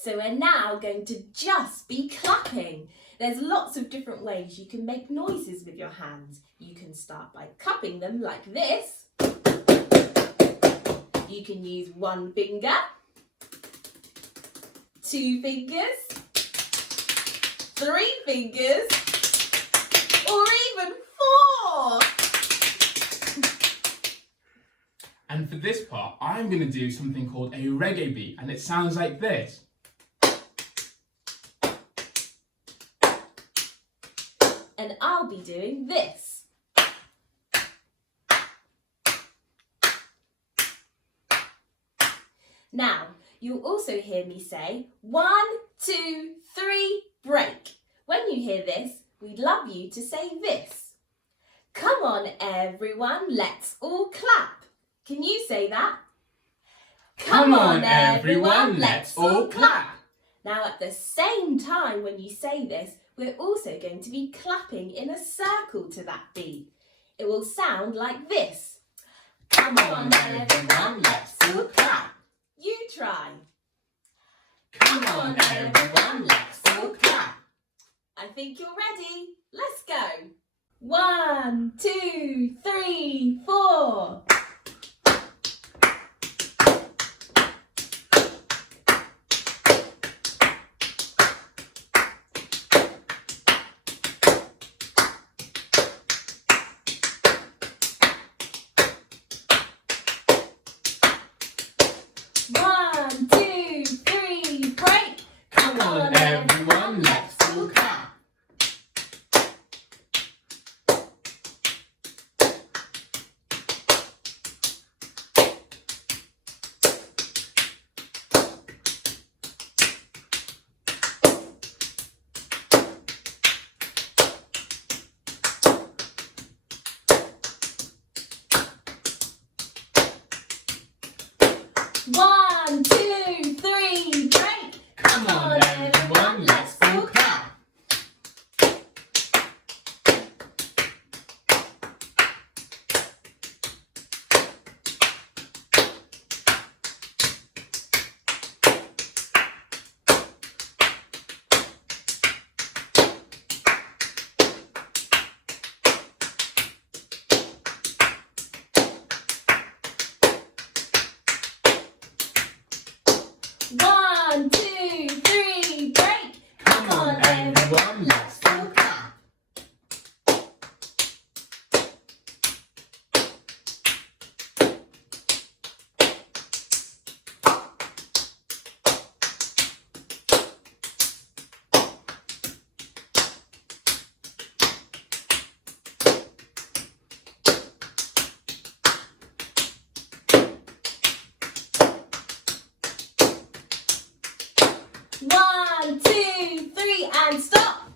So we're now going to just be clapping. There's lots of different ways you can make noises with your hands. You can start by cupping them like this. You can use one finger, two fingers, three fingers, or even four. And for this part, I'm going to do something called a reggae beat, and it sounds like this. And I'll be doing this. Now, you'll also hear me say 1, 2, 3, break. When you hear this, we'd love you to say this. Come on everyone, let's all clap. Can you say that? Come on everyone, let's all clap. Now at the same time when you say this, we're also going to be clapping in a circle to that beat. It will sound like this. Come on everyone, let's all clap. You try. Come on everyone, let's all clap. I think you're ready. Let's go. 1, 2, 3, 4. Come on everyone, let's all clap. One, two, three, break. Come on everyone, let's all clap. One, two, three, break. Come on everyone, let's all clap. One, two, three, and stop.